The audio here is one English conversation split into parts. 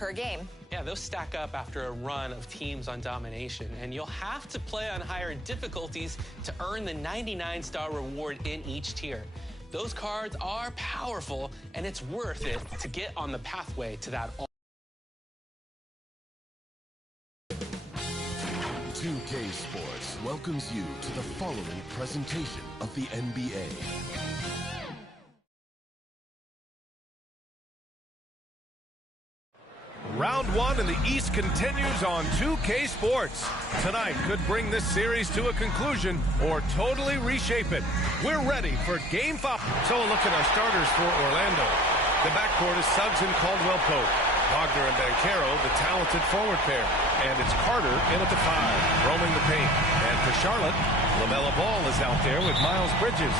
per game. Yeah, those stack up after a run of teams on domination, and you'll have to play on higher difficulties to earn the 99-star reward in each tier. Those cards are powerful, and it's worth it to get on the pathway to that. 2K Sports welcomes you to the following presentation of the NBA. Round one in the East continues on 2K Sports. Tonight could bring this series to a conclusion or totally reshape it. We're ready for Game 5. So a look at our starters for Orlando. The backcourt is Suggs and Caldwell-Pope. Wagner and Banchero, the talented forward pair. And it's Carter in at the 5, roaming the paint. And for Charlotte, LaMelo Ball is out there with Miles Bridges.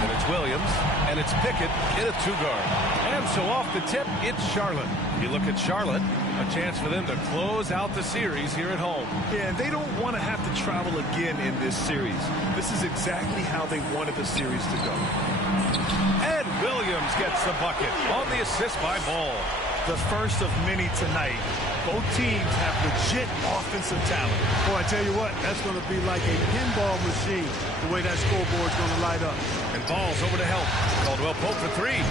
And it's Williams, and it's Pickett in a 2-guard. And so off the tip, it's Charlotte. You look at Charlotte, a chance for them to close out the series here at home. Yeah, and they don't want to have to travel again in this series. This is exactly how they wanted the series to go. And Williams gets the bucket on the assist by Ball. The first of many tonight. Both teams have legit offensive talent. Boy, I tell you what, that's going to be like a pinball machine, the way that scoreboard's going to light up. And Ball's over to help. Caldwell-Pope for 3.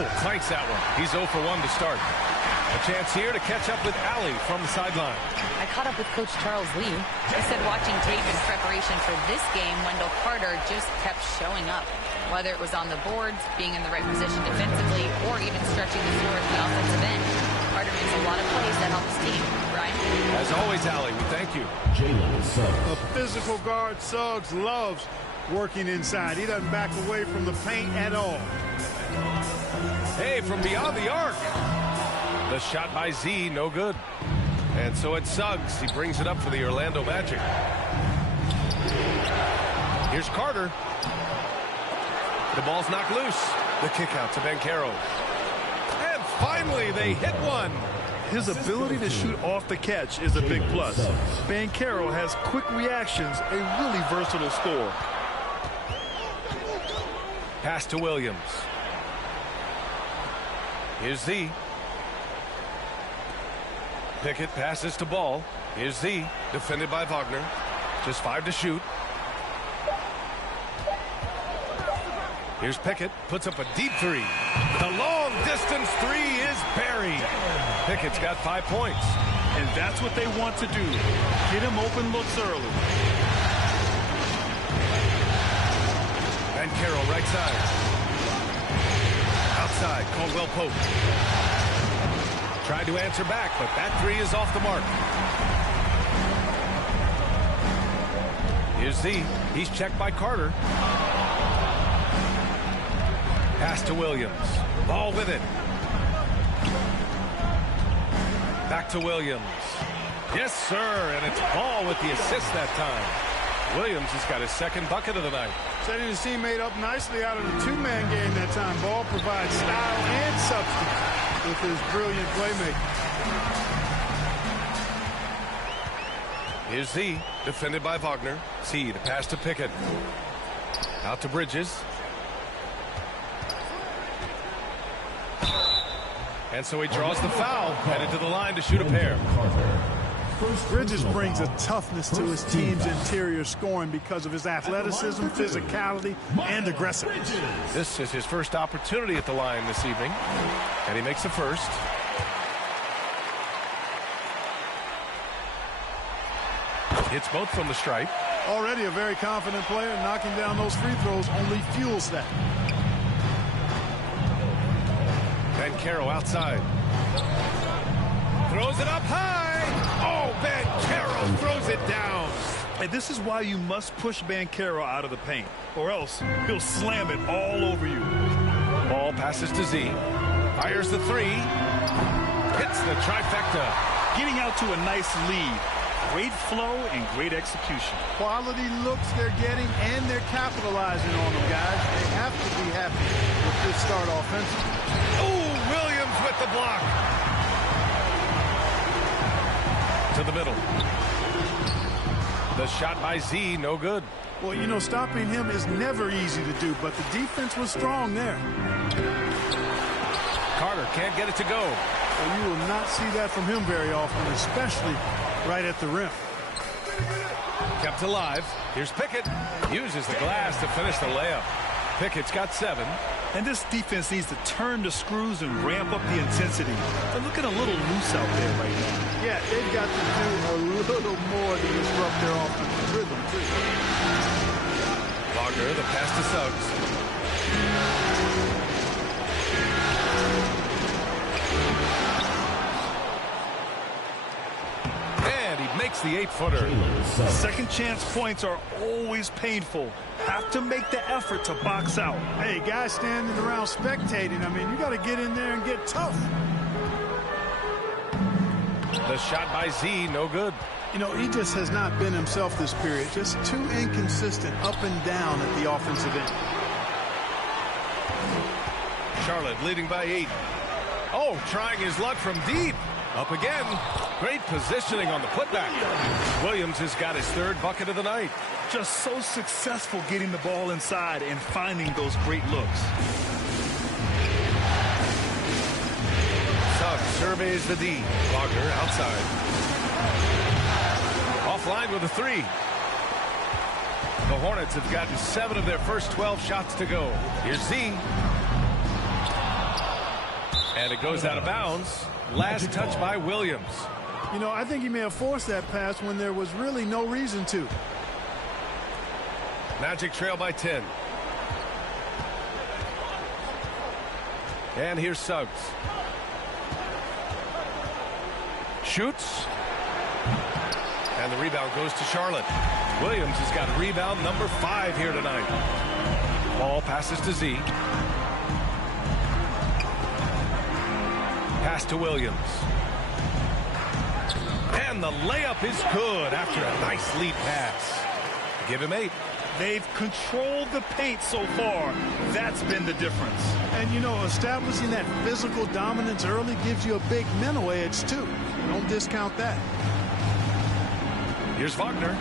Oh, clanks that one. He's 0 for 1 to start. A chance here to catch up with Allie from the sideline. I caught up with Coach Charles Lee. He said watching tape in preparation for this game, Wendell Carter just kept showing up. Whether it was on the boards, being in the right position defensively, or even stretching the floor at the offensive end. Carter makes a lot of plays that help his team. Brian? As always, Allie, we thank you. A physical guard, Suggs, loves working inside. He doesn't back away from the paint at all. Hey, from beyond the arc. The shot by Z, no good. And so it's Suggs. He brings it up for the Orlando Magic. Here's Carter. The ball's knocked loose. The kick out to Banchero. And finally, they hit one. His ability to shoot off the catch is a big plus. Banchero has quick reactions, a really versatile scorer. Pass to Williams. Here's Z. Pickett passes to Ball. Here's Z, defended by Wagner. Just 5 to shoot. Here's Pickett, puts up a deep 3. The long distance 3 is buried. Pickett's got 5 points. And that's what they want to do. Get him open looks early. Banchero right side. Outside, Caldwell-Pope. Tried to answer back, but that 3 is off the mark. Here's Z. He's checked by Carter. Pass to Williams. Ball with it. Back to Williams. Yes, sir, and it's Ball with the assist that time. Williams has got his second bucket of the night. Setting his teammate up nicely out of the 2-man game that time. Ball provides style and substance with his brilliant playmaking. Here's Z, defended by Wagner. Z, the pass to Pickett. Out to Bridges. And so he draws the foul, headed to the line to shoot a pair. Bridges brings a toughness to his team's interior scoring because of his athleticism, physicality, and aggressiveness. This is his first opportunity at the line this evening, and he makes the first. Hits both from the stripe. Already a very confident player. Knocking down those free throws only fuels that. Banchero outside. Throws it up high. Oh, Banchero throws it down. And this is why you must push Banchero out of the paint, or else he'll slam it all over you. Ball passes to Z. Fires the 3. Hits the trifecta. Getting out to a nice lead. Great flow and great execution. Quality looks they're getting, and they're capitalizing on them, guys. They have to be happy with this start offensively. Oh, Williams with the block. To the middle. The shot by Z, no good. Well, you know, stopping him is never easy to do, but the defense was strong there. Carter can't get it to go. Well, you will not see that from him very often, especially right at the rim. Kept alive. Here's Pickett. Uses the glass to finish the layup. Pickett's got 7. And this defense needs to turn the screws and ramp up the intensity. They're looking a little loose out there right now. Yeah, they've got to do a little more to disrupt their offensive rhythm, too. Wagner, the pass to Suggs. And he makes the 8-footer. Second chance points are always painful. Have to make the effort to box out. Hey, guys standing around spectating, I mean, you got to get in there and get tough. The shot by Z, no good. You know, he just has not been himself this period. Just too inconsistent up and down at the offensive end. Charlotte leading by 8. Oh, trying his luck from deep. Up again. Great positioning on the putback. Williams has got his 3rd bucket of the night. Just so successful getting the ball inside and finding those great looks. Suggs surveys the D. Wagner outside. Offline with a 3. The Hornets have gotten 7 of their first 12 shots to go. Here's Z. And it goes out of bounds. Last touch by Williams. You know, I think he may have forced that pass when there was really no reason to. Magic trail by 10. And here's Suggs. Shoots. And the rebound goes to Charlotte. Williams has got rebound number 5 here tonight. Ball passes to Z. Pass to Williams. And the layup is good after a nice lead pass. Give him 8. They've controlled the paint so far. That's been the difference. And, you know, establishing that physical dominance early gives you a big mental edge, too. Don't discount that. Here's Wagner.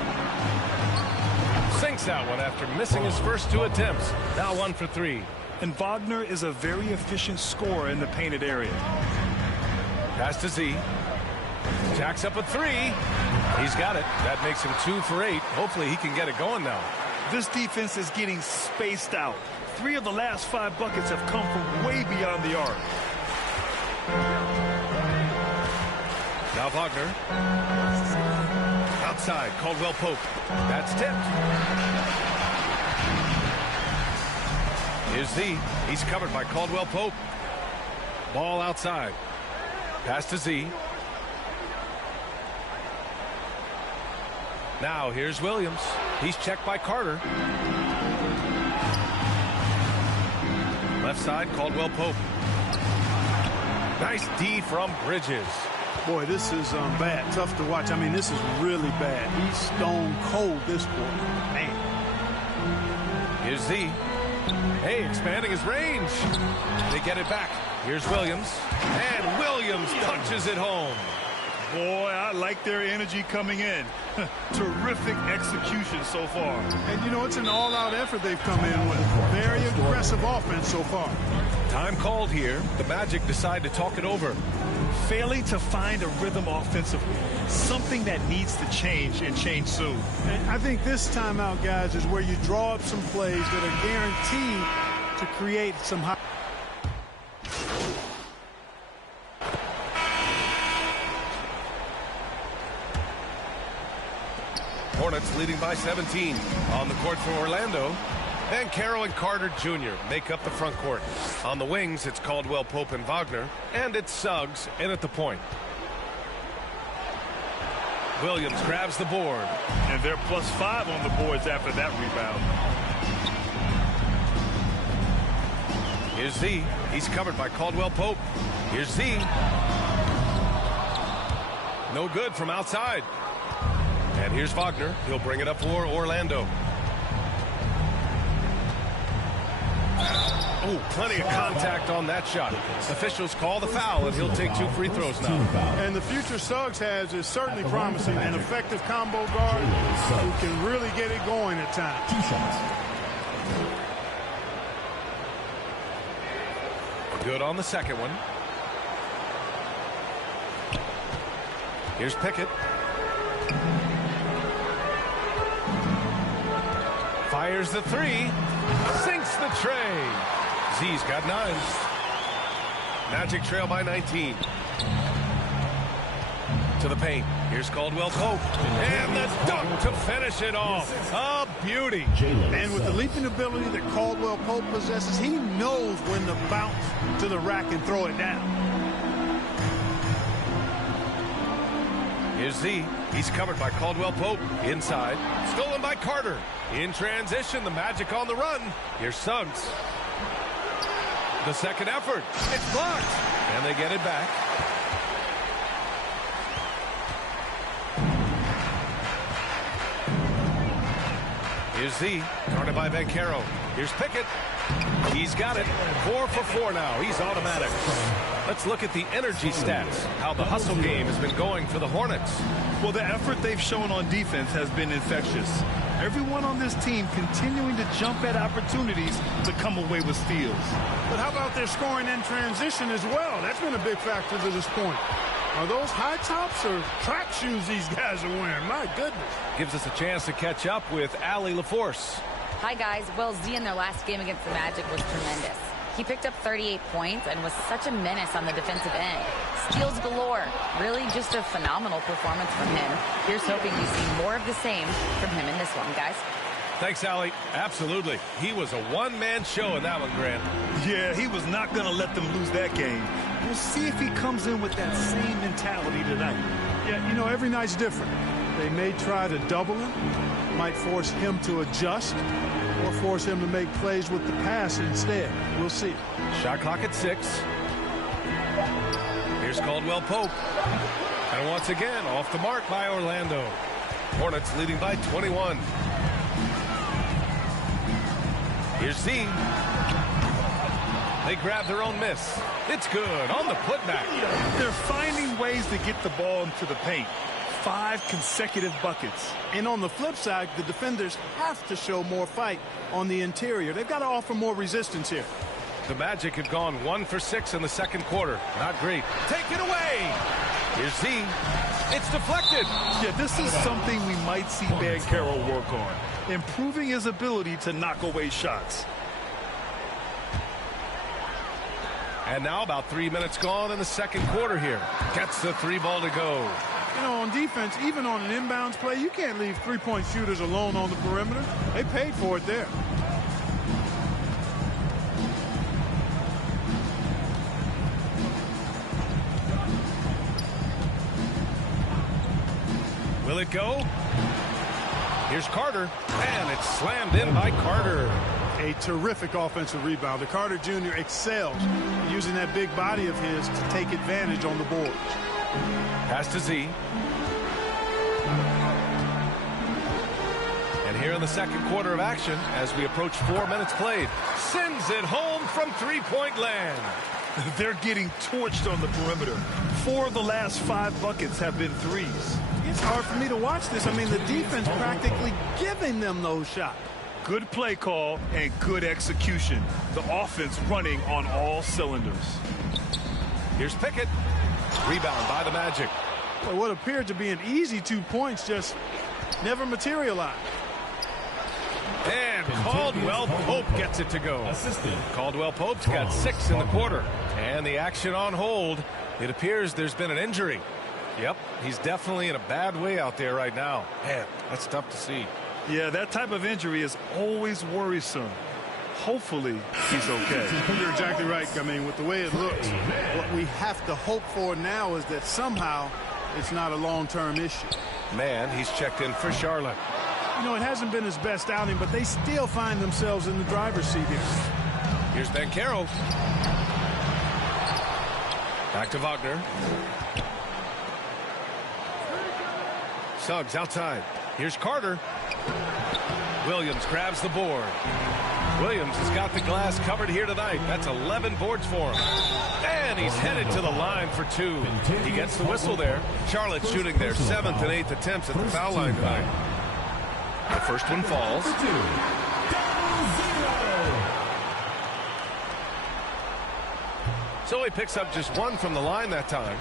Sinks that one after missing his first 2 attempts. Now 1 for 3. And Wagner is a very efficient scorer in the painted area. Pass to Z. Jacks up a 3. He's got it. That makes him 2 for 8. Hopefully he can get it going now. This defense is getting spaced out. 3 of the last 5 buckets have come from way beyond the arc. Now Wagner. Outside, Caldwell Pope. That's tipped. Here's Z. He's covered by Caldwell Pope. Ball outside. Pass to Z. Now here's Williams. He's checked by Carter. Left side, Caldwell Pope. Nice D from Bridges. Boy, this is bad. Tough to watch. I mean, this is really bad. He's stone cold this quarter. Man. Here's Z. Hey, expanding his range. They get it back. Here's Williams. And Williams punches it home. Boy, I like their energy coming in. Terrific execution so far. And, you know, it's an all-out effort they've come in with. Very aggressive offense so far. Time called here. The Magic decide to talk it over. Failing to find a rhythm offensively. Something that needs to change and change soon. And I think this timeout, guys, is where you draw up some plays that are guaranteed to create some high. Hornets leading by 17. On the court for Orlando. And Carroll and Carter Jr. make up the front court. On the wings, it's Caldwell Pope and Wagner. And it's Suggs in at the point. Williams grabs the board. And they're +5 on the boards after that rebound. Here's Z. He's covered by Caldwell Pope. Here's Z. No good from outside. And here's Wagner. He'll bring it up for Orlando. Oh, plenty of contact on that shot. Officials call the foul, and he'll take 2 free throws now. And the future Suggs has is certainly promising. An effective combo guard who can really get it going at times. Good on the second one. Here's Pickett. Fires the three. Sinks the tray. Z's got 9. Magic trail by 19. To the paint. Here's Caldwell Pope. And the dunk to finish it off. A beauty. And with the leaping ability that Caldwell Pope possesses, he knows when to bounce to the rack and throw it down. Here's Z. He's covered by Caldwell Pope. Inside. Stolen by Carter. In transition, the Magic on the run. Here's Suggs. The second effort. It's blocked. And they get it back. Here's Z. Guarded by Bancaro. Here's Pickett. He's got it. 4 for 4 now. He's automatic. Let's look at the energy stats. How the hustle game has been going for the Hornets. Well, the effort they've shown on defense has been infectious. Everyone on this team continuing to jump at opportunities to come away with steals. But how about their scoring in transition as well? That's been a big factor to this point. Are those high tops or track shoes these guys are wearing? My goodness. Gives us a chance to catch up with Allie LaForce. Hi, guys. Well, Z in their last game against the Magic was tremendous. He picked up 38 points and was such a menace on the defensive end. Steals galore. Really just a phenomenal performance from him. Here's hoping we see more of the same from him in this one, guys. Thanks, Allie. Absolutely. He was a one-man show in that one, Grant. Yeah, he was not going to let them lose that game. We'll see if he comes in with that same mentality tonight. Yeah, you know, every night's different. They may try to double him, might force him to adjust, or force him to make plays with the pass instead. We'll see. Shot clock at 6. Here's Caldwell Pope. And once again, off the mark by Orlando. Hornets leading by 21. Here's Z. They grab their own miss. It's good on the putback. They're finding ways to get the ball into the paint. 5 consecutive buckets. And on the flip side, the defenders have to show more fight on the interior. They've got to offer more resistance here. The Magic have gone 1 for 6 in the second quarter. Not great. Take it away. Here's Z. It's deflected. Yeah, this is something we might see Bancaro work on. Improving his ability to knock away shots. And now about 3 minutes gone in the second quarter here. Gets the 3 ball to go. You know, on defense, even on an inbounds play, you can't leave three-point shooters alone on the perimeter. They paid for it there. Will it go? Here's Carter, and it's slammed in by Carter. A terrific offensive rebounder. Carter Jr. excels using that big body of his to take advantage on the boards. Pass to Z. And here in the second quarter of action, as we approach 4 minutes played, sends it home from three-point land. They're getting torched on the perimeter. 4 of the last 5 buckets have been threes. It's hard for me to watch this. I mean, the defense practically giving them those shots. Good play call and good execution. The offense running on all cylinders. Here's Pickett. Rebound by the Magic. Well, what appeared to be an easy 2 points just never materialized. And Caldwell Pope gets it to go. Caldwell Pope's got 6 in the quarter. And the action on hold. It appears there's been an injury. Yep, he's definitely in a bad way out there right now. Man, that's tough to see. Yeah, that type of injury is always worrisome. Hopefully, he's okay. You're exactly right. I mean, with the way it looks, what we have to hope for now is that somehow it's not a long-term issue. Man, he's checked in for Charlotte. You know, it hasn't been his best outing, but they still find themselves in the driver's seat here. Here's Bancaro. Back to Wagner. Suggs outside. Here's Carter. Williams grabs the board. Williams has got the glass covered here tonight. That's 11 boards for him. And he's headed to the line for 2. He gets the whistle there. Charlotte shooting their 7th and 8th attempts at the foul line tonight. The first one falls. So he picks up just 1 from the line that time.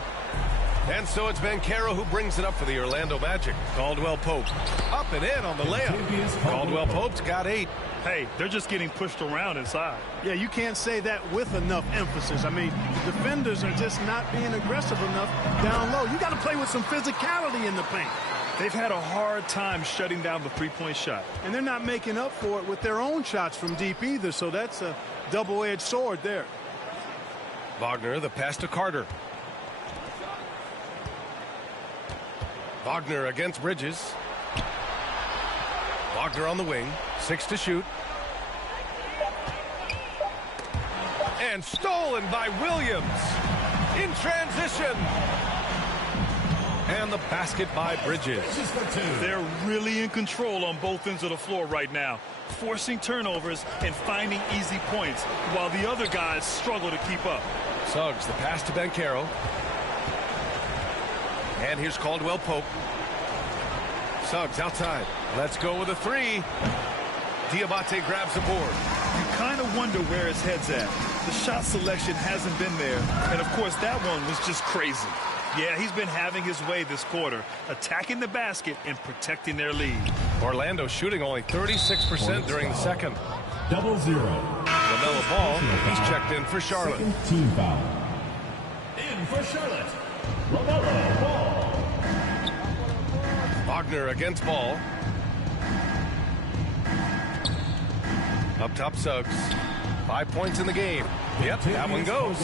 And so it's Banchero who brings it up for the Orlando Magic. Caldwell Pope up and in on the layup. Caldwell Pope's got 8. Hey, they're just getting pushed around inside. Yeah, you can't say that with enough emphasis. I mean, defenders are just not being aggressive enough down low. You got to play with some physicality in the paint. They've had a hard time shutting down the three-point shot. And they're not making up for it with their own shots from deep either, so that's a double-edged sword there. Wagner, the pass to Carter. Wagner against Bridges. Wagner on the wing. 6 to shoot. And stolen by Williams. In transition. And the basket by Bridges. They're really in control on both ends of the floor right now, forcing turnovers and finding easy points while the other guys struggle to keep up. Suggs, the pass to Banchero. And here's Caldwell Pope. Suggs outside. Let's go with a 3. Diabate grabs the board. You kind of wonder where his head's at. The shot selection hasn't been there. And, of course, that one was just crazy. Yeah, he's been having his way this quarter, attacking the basket and protecting their lead. Orlando shooting only 36% during the second. 0-0. LaMelo Ball, he's checked in for Charlotte. Second team foul. In for Charlotte, LaMelo Ball. Wagner against Ball. Up top, Suggs. 5 points in the game. Yep, that one goes.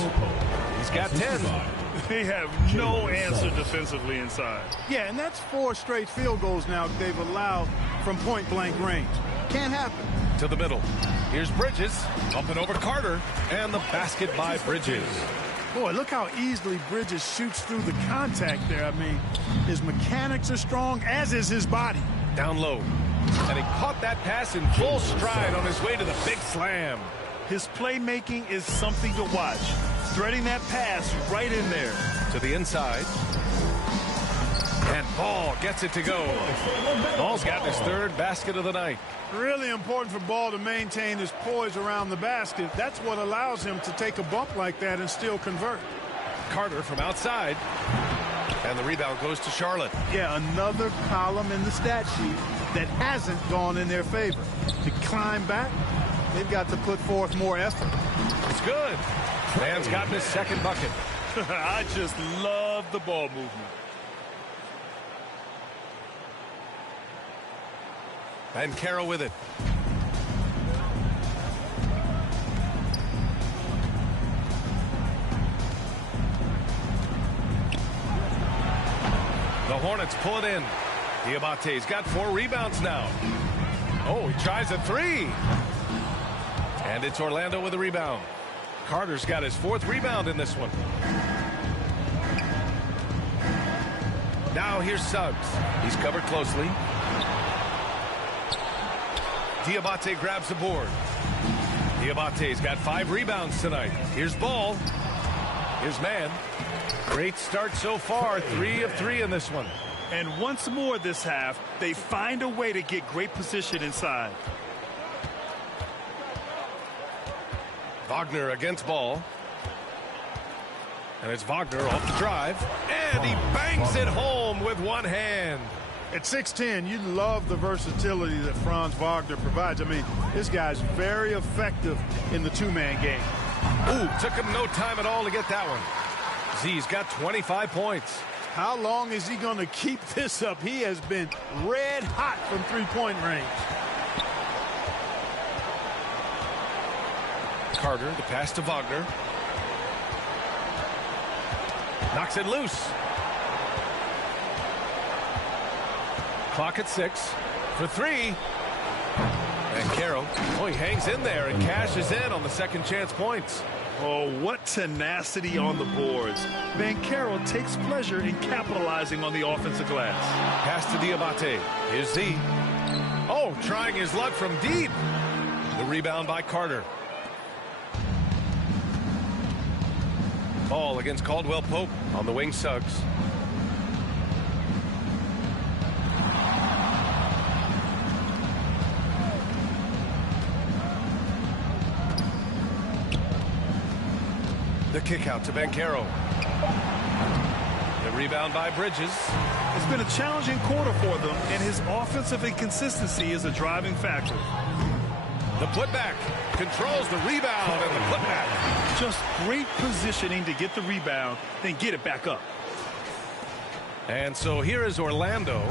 He's got 10. They have no answer defensively inside. Yeah, and that's 4 straight field goals now they've allowed from point-blank range. Can't happen. To the middle. Here's Bridges. Up and over Carter. And the basket by Bridges. Boy, look how easily Bridges shoots through the contact there. I mean, his mechanics are strong, as is his body. Down low. And he caught that pass in full stride on his way to the big slam. His playmaking is something to watch. Threading that pass right in there. To the inside. And Ball gets it to go. Ball's got his 3rd basket of the night. Really important for Ball to maintain his poise around the basket. That's what allows him to take a bump like that and still convert. Carter from outside. And the rebound goes to Charlotte. Yeah, another column in the stat sheet that hasn't gone in their favor. To climb back, they've got to put forth more effort. It's good. Man's gotten his 2nd bucket. I just love the ball movement. Banchero with it. The Hornets pull it in. Diabate's got 4 rebounds now. Oh, he tries a 3. And it's Orlando with a rebound. Carter's got his 4th rebound in this one. Now here's Suggs. He's covered closely. Diabate grabs the board. Diabate's got 5 rebounds tonight. Here's Ball. Here's Man. Great start so far. 3 of 3 in this one. And once more this half, they find a way to get great position inside. Wagner against Ball. And it's Wagner off the drive. And he bangs it home with one hand. At 6'10", you love the versatility that Franz Wagner provides. I mean, this guy's very effective in the 2-man game. Ooh, took him no time at all to get that one. Z's got 25 points. How long is he going to keep this up? He has been red hot from 3-point range. Carter, the pass to Wagner. Knocks it loose. Clock at 6 for 3. And Carroll, oh, he hangs in there and cashes in on the second chance points. Oh, what tenacity on the boards. Banchero takes pleasure in capitalizing on the offensive glass. Pass to Diabate. Here's Z. Oh, trying his luck from deep. The rebound by Carter. Ball against Caldwell Pope on the wing. Suggs. The kick out to Banchero. The Rebound by Bridges. It's been a challenging quarter for them, and his offensive inconsistency is a driving factor. The putback controls the rebound and the putback. Just great positioning to get the rebound, then get it back up. And so here is Orlando.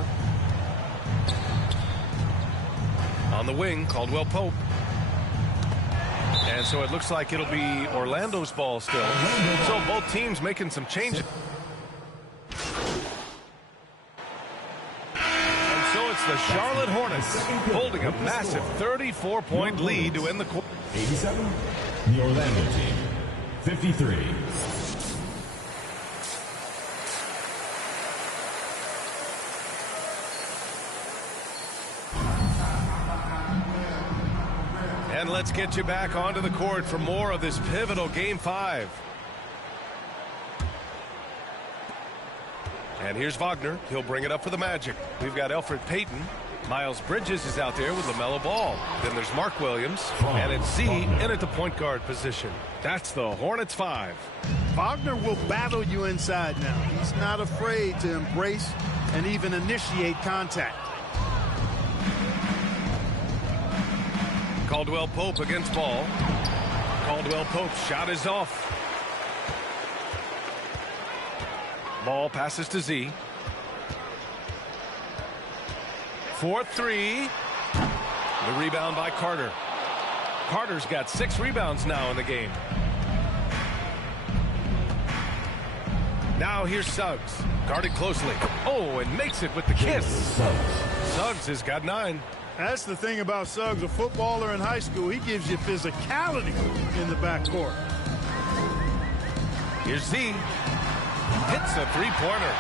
On the wing, Caldwell Pope. And so it looks like it'll be Orlando's ball still. So both teams making some changes. And so it's the Charlotte Hornets holding a massive 34-point lead to end the quarter. 87, the Orlando team, 53. And let's get you back onto the court for more of this pivotal Game 5. And here's Wagner. He'll bring it up for the Magic. We've got Elfrid Payton. Miles Bridges is out there with LaMelo Ball. Then there's Mark Williams. And it's Z in at the point guard position. That's the Hornets 5. Wagner will battle you inside now. He's not afraid to embrace and even initiate contact. Caldwell Pope against Ball. Caldwell Pope's shot is off. Ball passes to Z. 4-3. The rebound by Carter. Carter's got 6 rebounds now in the game. Now here's Suggs. Guarded closely. Oh, and makes it with the kiss. Suggs has got 9. That's the thing about Suggs, a footballer in high school. He gives you physicality in the backcourt. Here's Z. Hits a three-pointer.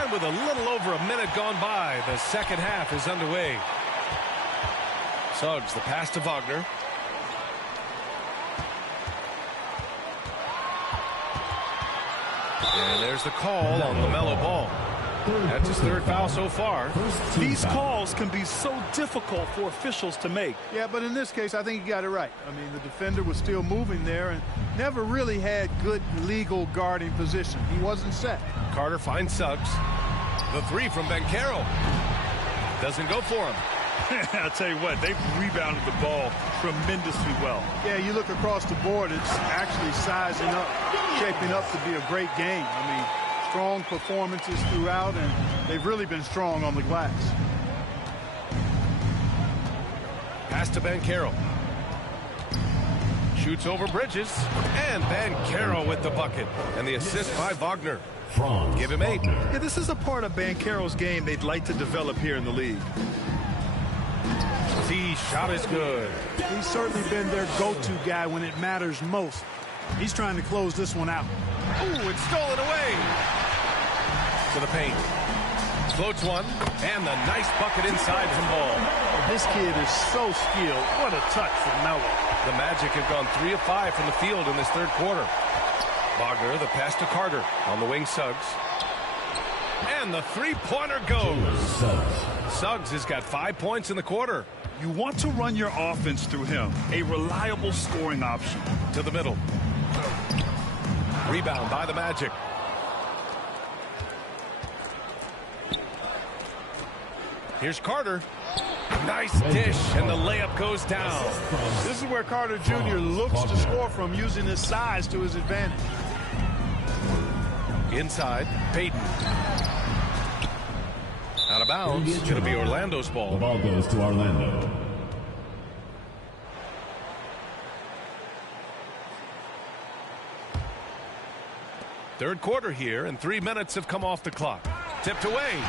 And with a little over a minute gone by, the second half is underway. Suggs, the pass to Wagner. And there's the call on LaMelo Ball. That's his 3rd foul so far. These calls can be so difficult for officials to make. Yeah, but in this case, I think he got it right. I mean, the defender was still moving there and never really had good legal guarding position. He wasn't set. Carter finds Suggs. The 3 from Banchero. Doesn't go for him. I'll tell you what, they've rebounded the ball tremendously well. Yeah, you look across the board, it's actually sizing up, shaping up to be a great game. I mean, strong performances throughout, and they've really been strong on the glass. Pass to Banchero. Shoots over Bridges. And Banchero with the bucket. And the assist by Wagner. Give him 8. Yeah, this is a part of Banchero's game they'd like to develop here in the league. Z shot is good. He's certainly been their go-to guy when it matters most. He's trying to close this one out. Ooh, it's stolen away. To the paint. Floats one. And the nice bucket inside from Ball. This kid is so skilled. What a touch from Melo. The Magic have gone 3 of 5 from the field in this 3rd quarter. Wagner, the pass to Carter. On the wing, Suggs. And the three-pointer goes. Suggs has got 5 points in the quarter. You want to run your offense through him. A reliable scoring option. To the middle. Rebound by the Magic. Here's Carter. Nice dish, and the layup goes down. This is where Carter Jr. looks to score from, using his size to his advantage. Inside, Payton. Out of bounds. It's going to be Orlando's ball. The ball goes to Orlando. Third quarter here, and 3 minutes have come off the clock. Tipped away.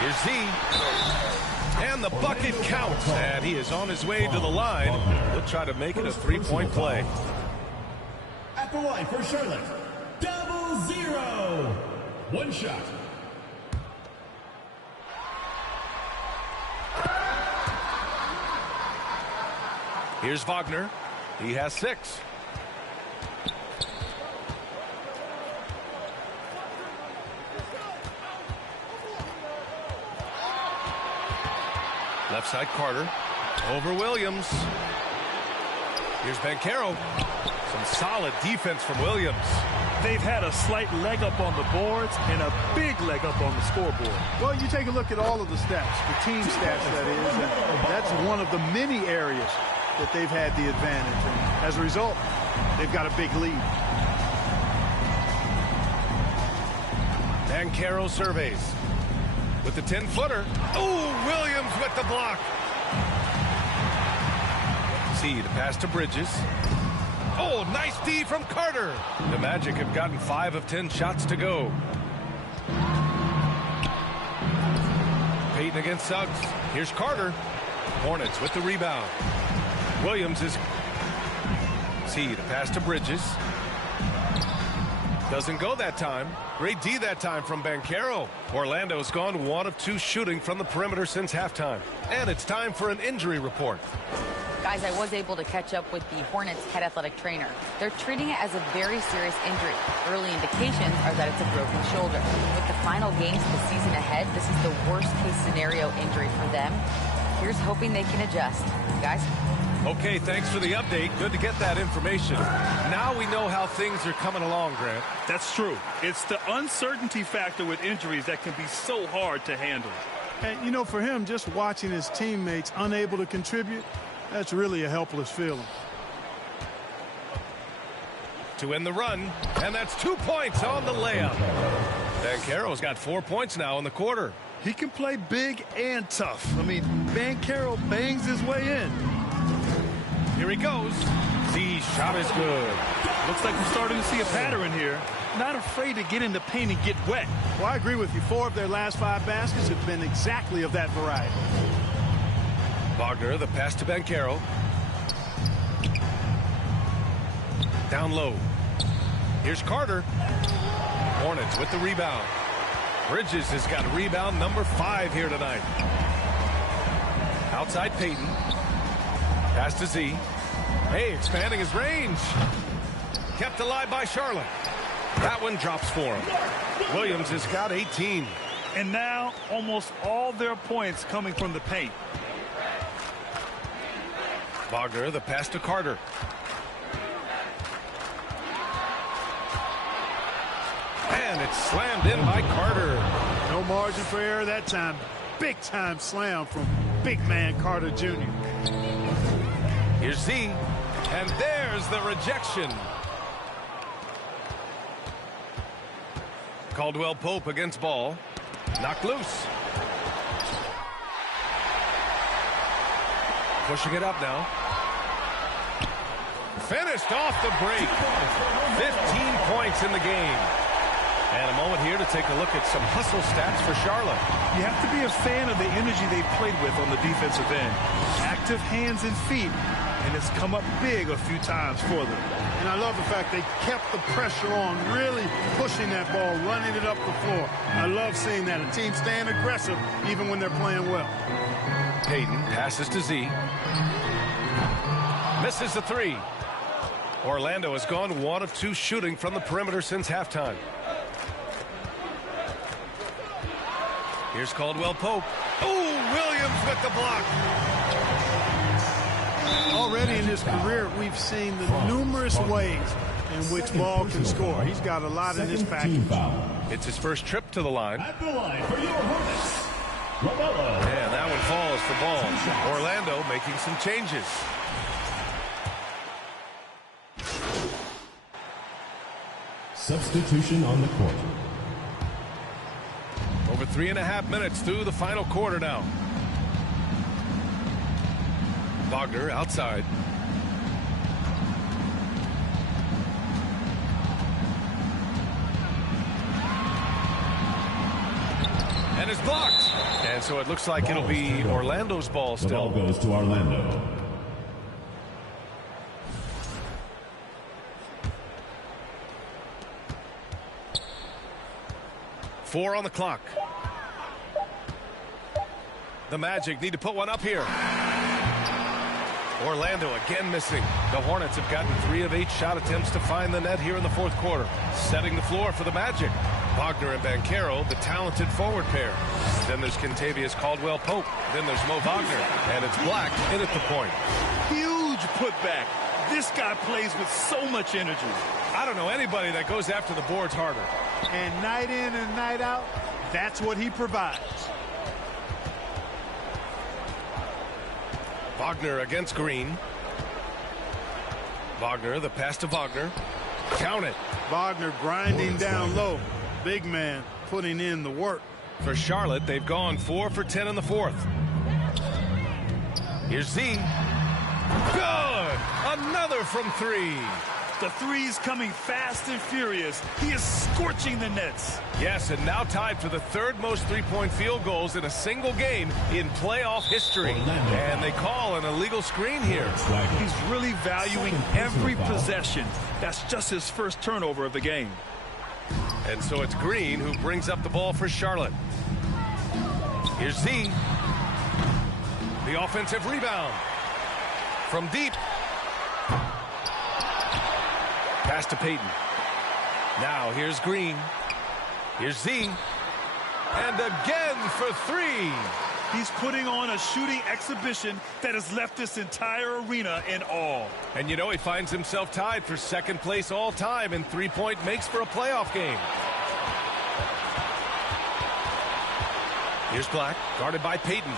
Here's Z. And the bucket counts. And he is on his way to the line. He'll try to make it a 3-point play. At the line for Charlotte, 0-0. One shot. Here's Wagner. He has 6. Left side, Carter. Over Williams. Here's Banchero. Some solid defense from Williams. They've had a slight leg up on the boards and a big leg up on the scoreboard. Well, you take a look at all of the stats, the team stats, that is, and that's one of the many areas that they've had the advantage. And as a result, they've got a big lead. Bancaro surveys with the 10-footer. Oh, Williams with the block. See the pass to Bridges. Oh, nice D from Carter. The Magic have gotten 5 of 10 shots to go. Payton against Suggs. Here's Carter. Hornets with the rebound. Williams is... See the pass to Bridges. Doesn't go that time. Great D that time from Bancaro. Orlando's gone 1 of 2 shooting from the perimeter since halftime. And it's time for an injury report. Guys, I was able to catch up with the Hornets head athletic trainer. They're treating it as a very serious injury. Early indications are that it's a broken shoulder. With the final games of the season ahead, this is the worst case scenario injury for them. Here's hoping they can adjust. Guys? Okay, thanks for the update. Good to get that information. Now we know how things are coming along, Grant. That's true. It's the uncertainty factor with injuries that can be so hard to handle. And, you know, for him, just watching his teammates unable to contribute, that's really a helpless feeling. To end the run, and that's 2 points on the layup. Bancaro's got 4 points now in the quarter. He can play big and tough. I mean, Bancaro bangs his way in. Here he goes. The shot is good. Looks like we're starting to see a pattern here. Not afraid to get in the paint and get wet. Well, I agree with you. 4 of their last 5 baskets have been exactly of that variety. Wagner, the pass to Bancaro. Down low. Here's Carter. Hornets with the rebound. Bridges has got rebound number 5 here tonight. Outside Payton. Pass to Z. Hey, expanding his range. Kept alive by Charlotte. That one drops for him. Williams has got 18. And now almost all their points coming from the paint. Wagner, the pass to Carter. And it's slammed in by Carter. No margin for error that time. Big time slam from big man Carter Jr. Here's Z. And there's the rejection. Caldwell Pope against Ball. Knocked loose. Pushing it up now. Finished off the break. 15 points in the game. And a moment here to take a look at some hustle stats for Charlotte. You have to be a fan of the energy they've played with on the defensive end. Active hands and feet, and it's come up big a few times for them. And I love the fact they kept the pressure on, really pushing that ball, running it up the floor. I love seeing that. A team staying aggressive even when they're playing well. Payton passes to Z. Misses the 3. Orlando has gone 1 of 2 shooting from the perimeter since halftime. Here's Caldwell Pope. Oh, Williams with the block. Already in his career, we've seen the numerous ways in which Ball can score. He's got a lot in his package. It's his first trip to the line. At the line for your Hornets, LaMelo. And that one falls for Ball. Orlando making some changes. Substitution on the court. Over 3.5 minutes through the final quarter now. Wagner outside. And it's blocked. And so it looks like it'll be Orlando's ball still. The ball goes to Orlando. Four on the clock. The Magic need to put one up here. Orlando again missing. The Hornets have gotten 3 of 8 shot attempts to find the net here in the fourth quarter. Setting the floor for the Magic. Wagner and Bancaro, the talented forward pair. Then there's Kentavious Caldwell-Pope. Then there's Mo Wagner. And it's Black in at the point. Huge putback. This guy plays with so much energy. I don't know anybody that goes after the boards harder. And night in and night out, that's what he provides. Wagner against Green. Wagner, the pass to Wagner. Count it. Wagner grinding down low. Big man putting in the work. For Charlotte, they've gone 4 for 10 in the fourth. Here's Z. Good! Another from 3. The three's coming fast and furious. He is scorching the nets. Yes, and now tied for the third most three-point field goals in a single game in playoff history. And they call an illegal screen here. He's really valuing every possession. That's just his first turnover of the game. And so it's Green who brings up the ball for Charlotte. Here's Z. The offensive rebound. From deep. Pass to Payton. Now here's Green. Here's Z. And again for 3. He's putting on a shooting exhibition that has left this entire arena in awe. And you know, he finds himself tied for second place all time in three-point makes for a playoff game. Here's Black, guarded by Payton.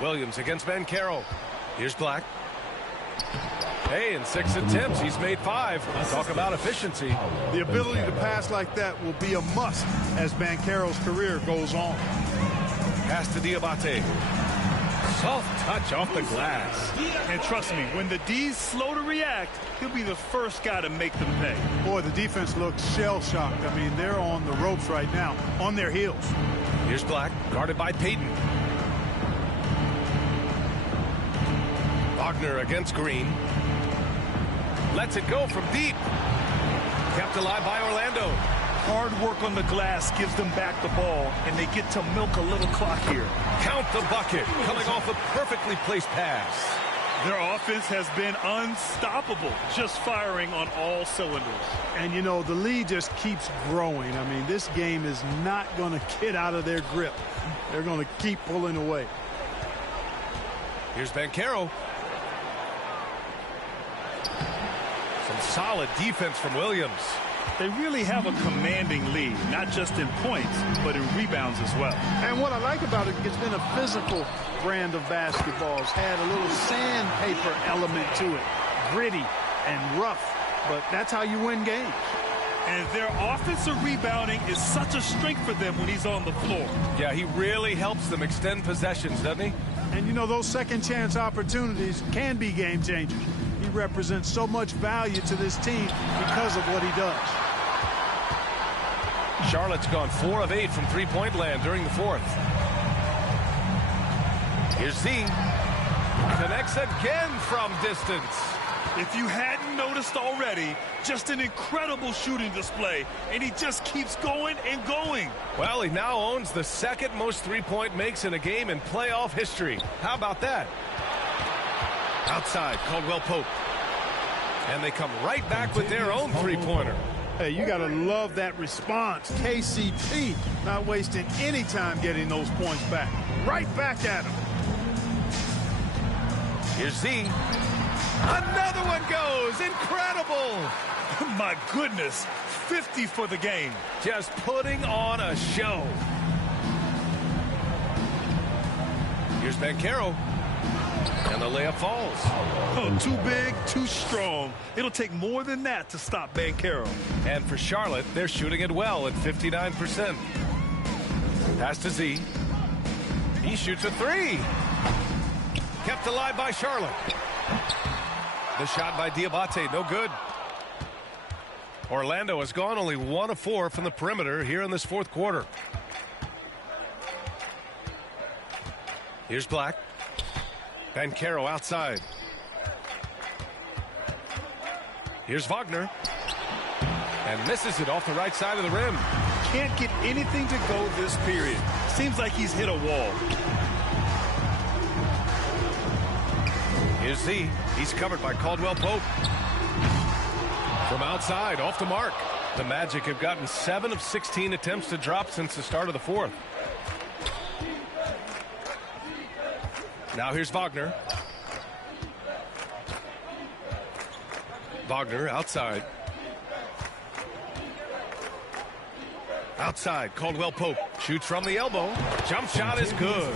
Williams against Banchero. Here's Black. Hey, in 6 attempts, he's made 5. Talk about efficiency. The ability to pass like that will be a must as Banchero's career goes on. Pass to Diabate. Soft touch off the glass. And trust me, when the D's slow to react, he'll be the first guy to make them pay. Boy, the defense looks shell-shocked. I mean, they're on the ropes right now, on their heels. Here's Black, guarded by Payton. Wagner against Green. Lets it go from deep. Kept alive by Orlando. Hard work on the glass gives them back the ball, and they get to milk a little clock here. Count the bucket, coming off a perfectly placed pass. Their offense has been unstoppable, just firing on all cylinders. And, you know, the lead just keeps growing. I mean, this game is not going to get out of their grip. They're going to keep pulling away. Here's Banchero. Some solid defense from Williams. They really have a commanding lead, not just in points, but in rebounds as well. And what I like about it, it's been a physical brand of basketball. It's had a little sandpaper element to it. Gritty and rough, but that's how you win games. And their offensive rebounding is such a strength for them when he's on the floor. Yeah, he really helps them extend possessions, doesn't he? And, you know, those second chance opportunities can be game changers. He represents so much value to this team because of what he does. Charlotte's gone 4 of 8 from three-point land during the fourth. Here's Z. Connects again from distance. If you hadn't noticed already, just an incredible shooting display, and he just keeps going and going. Well, he now owns the second most three-point makes in a game in playoff history. How about that? Outside, Caldwell Pope. And they come right back with their own three-pointer. Hey, you got to love that response. KCP not wasting any time getting those points back. Right back at him. Here's Z. Another one goes. Incredible. My goodness. 50 for the game. Just putting on a show. Here's Banchero. And the layup falls. Oh, too big, too strong. It'll take more than that to stop Banchero. And for Charlotte, they're shooting it well at 59%. Pass to Z. He shoots a 3. Kept alive by Charlotte. The shot by Diabate, no good. Orlando has gone only 1 of 4 from the perimeter here in this fourth quarter. Here's Black. Banchero outside. Here's Wagner. And misses it off the right side of the rim. Can't get anything to go this period. Seems like he's hit a wall. Here's Z. He's covered by Caldwell Pope. From outside, off the mark. The Magic have gotten 7 of 16 attempts to drop since the start of the fourth. Now here's Wagner. Wagner outside. Outside, Caldwell Pope shoots from the elbow. Jump shot is good.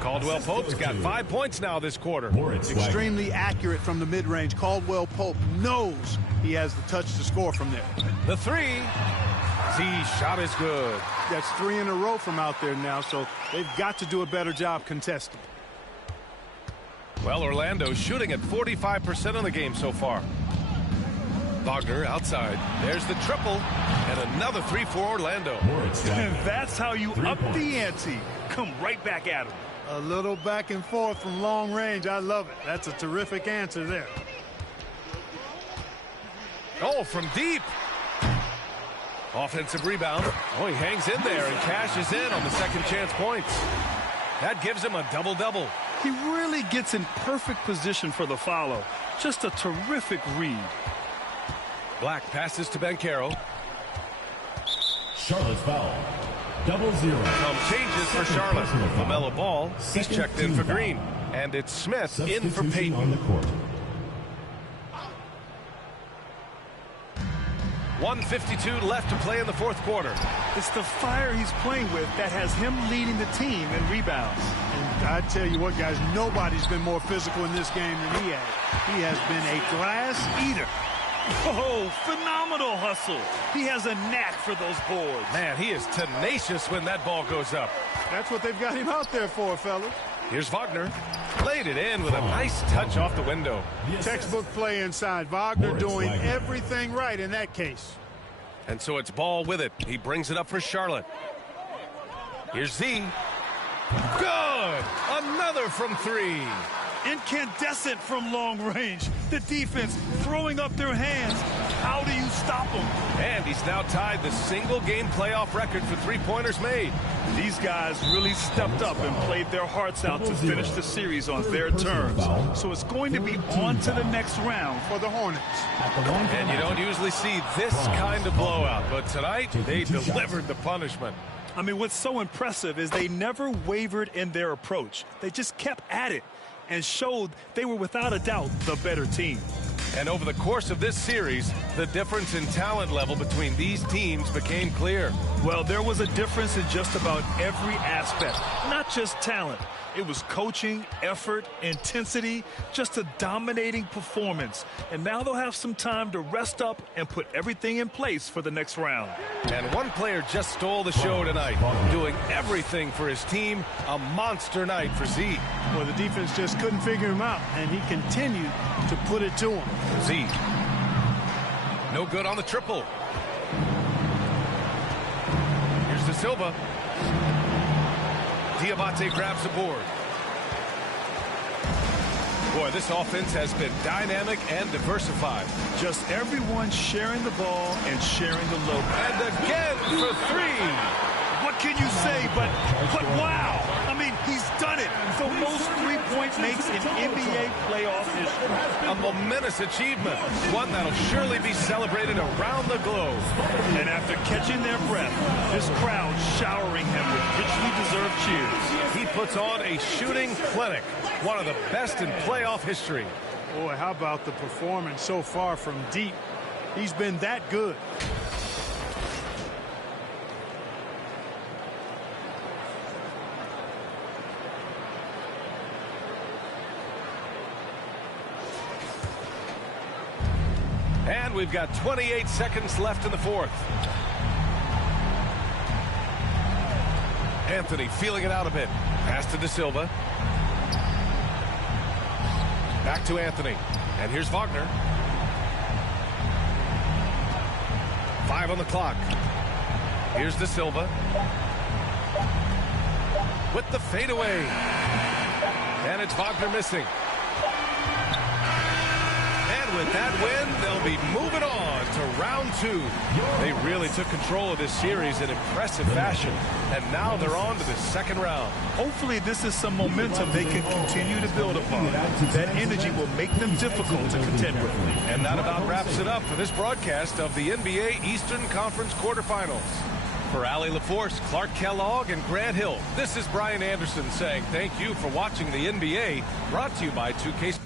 Caldwell Pope's got 5 points now this quarter. Extremely accurate from the mid-range. Caldwell Pope knows he has the touch to score from there. The three. Z shot is good. That's 3 in a row from out there now, so they've got to do a better job contesting. Well, Orlando's shooting at 45% of the game so far. Wagner outside. There's the triple. And another three for Orlando. And that's how you up the ante. Come right back at him. A little back and forth from long range. I love it. That's a terrific answer there. Oh, from deep. Offensive rebound. Oh, he hangs in there and cashes in on the second chance points. That gives him a double-double. He really gets in perfect position for the follow. Just a terrific read. Black passes to Banchero. Charlotte's foul. 0-0. Some changes for Charlotte. LaMelo Ball, he's checked in for Green. And it's Smith in for Payton. On the court. 1:52 left to play in the fourth quarter. It's the fire he's playing with that has him leading the team in rebounds. And I tell you what, guys, nobody's been more physical in this game than he has. He has been a glass eater. Oh, phenomenal hustle. He has a knack for those boards. Man, he is tenacious when that ball goes up. That's what they've got him out there for, fellas. Here's Wagner. Laid it in with a nice touch off the window. Textbook play inside. Wagner doing everything right in that case. And so it's Ball with it. He brings it up for Charlotte. Here's Z. Good! Another from three. Incandescent from long range. The defense throwing up their hands. How do you stop them? And he's now tied the single-game playoff record for three-pointers made. These guys really stepped up and played their hearts out to finish the series on their terms. So it's going to be on to the next round for the Hornets. And you don't usually see this kind of blowout, but tonight they delivered the punishment. I mean, what's so impressive is they never wavered in their approach. They just kept at it and showed they were without a doubt the better team. And over the course of this series, the difference in talent level between these teams became clear. Well, there was a difference in just about every aspect, not just talent. It was coaching, effort, intensity, just a dominating performance. And now they'll have some time to rest up and put everything in place for the next round. And one player just stole the show tonight, doing everything for his team. A monster night for Z. Well, the defense just couldn't figure him out, and he continued to put it to him. Z. No good on the triple. Here's De Silva. Diabate grabs the board. Boy, this offense has been dynamic and diversified. Just everyone sharing the ball and sharing the load. And again for three. What can you say but wow? I mean, he's done it. The most three-point makes in NBA playoff history. A momentous achievement. One that'll surely be celebrated around the globe. And after catching their breath, this crowd showering him with richly deserved cheers. He puts on a shooting clinic. One of the best in playoff history. Boy, how about the performance so far from deep? He's been that good. And we've got 28 seconds left in the fourth. Anthony feeling it out a bit. Pass to De Silva. Back to Anthony. And here's Wagner. 5 on the clock. Here's De Silva. With the fadeaway. And it's Wagner missing. With that win, they'll be moving on to round 2. They really took control of this series in impressive fashion, and now they're on to the second round. Hopefully this is some momentum they can continue to build upon. That energy will make them difficult to contend with. And that about wraps it up for this broadcast of the NBA Eastern Conference quarterfinals. For Allie LaForce, Clark Kellogg, and Grant Hill, this is Brian Anderson saying thank you for watching the NBA, brought to you by 2K.